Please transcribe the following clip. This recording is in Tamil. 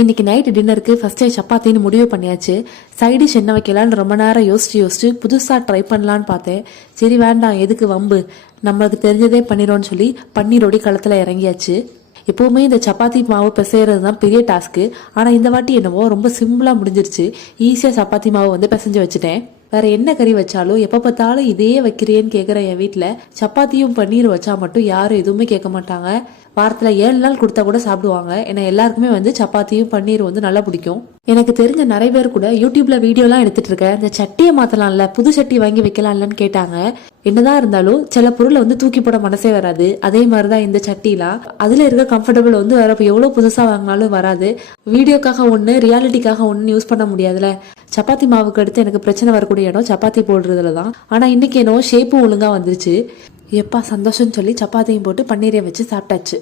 இன்னைக்கு நைட் டின்னருக்கு ஃபஸ்ட்டே சப்பாத்தின்னு முடிவு பண்ணியாச்சு. சைடிஷ் என்ன வைக்கலான்னு ரொம்ப நேரம் யோசிச்சு யோசிச்சு புதுசாக ட்ரை பண்ணலான்னு பார்த்தேன். சரி வேண்டாம் எதுக்கு வம்பு? நம்மளுக்கு தெரிஞ்சதே பண்ணிடும்னு சொல்லி பன்னீரோடி களத்தில் இறங்கியாச்சு. எப்போவுமே இந்த சப்பாத்தி மாவு பிசைகிறது தான் பெரிய டாஸ்க்கு ஆனால் இந்த வாட்டி என்னவோ ரொம்ப சிம்பிளாக முடிஞ்சிருச்சு. ஈஸியாக சப்பாத்தி மாவு வந்து பிசைஞ்சு வச்சுட்டேன். வேற என்ன கறி வச்சாலும் எப்போ பார்த்தாலும் இதே வைக்கிறேன்னு கேட்குற என் வீட்டில் சப்பாத்தியும் பன்னீர் வச்சா மட்டும் யாரும் எதுவுமே கேட்க மாட்டாங்க. வாரத்தில் ஏழு நாள் கொடுத்தா கூட சாப்பிடுவாங்க. ஏன்னா எல்லாருக்குமே வந்து சப்பாத்தியும் பன்னீர் வந்து நல்லா பிடிக்கும். எனக்கு தெரிஞ்ச நிறைய பேர் கூட யூடியூப்ல வீடியோலாம் எடுத்துட்டு இருக்கேன். இந்த சட்டியை மாத்தலாம்ல புது சட்டி வாங்கி வைக்கலாம்லன்னு கேட்டாங்க. என்னதான் இருந்தாலும் சில பொருளை வந்து தூக்கி போட மனசே வராது. அதே மாதிரிதான் இந்த சட்டிலாம். அதுல இருக்க கம்ஃபர்டபுள் வந்து வேற இப்போ எவ்வளவு புதுசா வாங்கினாலும் வராது. வீடியோக்காக ஒண்ணு ரியாலிட்டிக்காக ஒண்ணு யூஸ் பண்ண முடியாதுல. சப்பாத்தி மாவுக்கு அடுத்து எனக்கு பிரச்சனை வரக்கூடிய இடம் சப்பாத்தி போடுறதுல தான். ஆனால் இன்னைக்கு என்னவோ ஷேப்பும் ஒழுங்காக வந்துருச்சு. எப்பா சந்தோஷம்னு சொல்லி சப்பாத்தியும் போட்டு பன்னீரையும் வச்சு சாப்பிட்டாச்சு.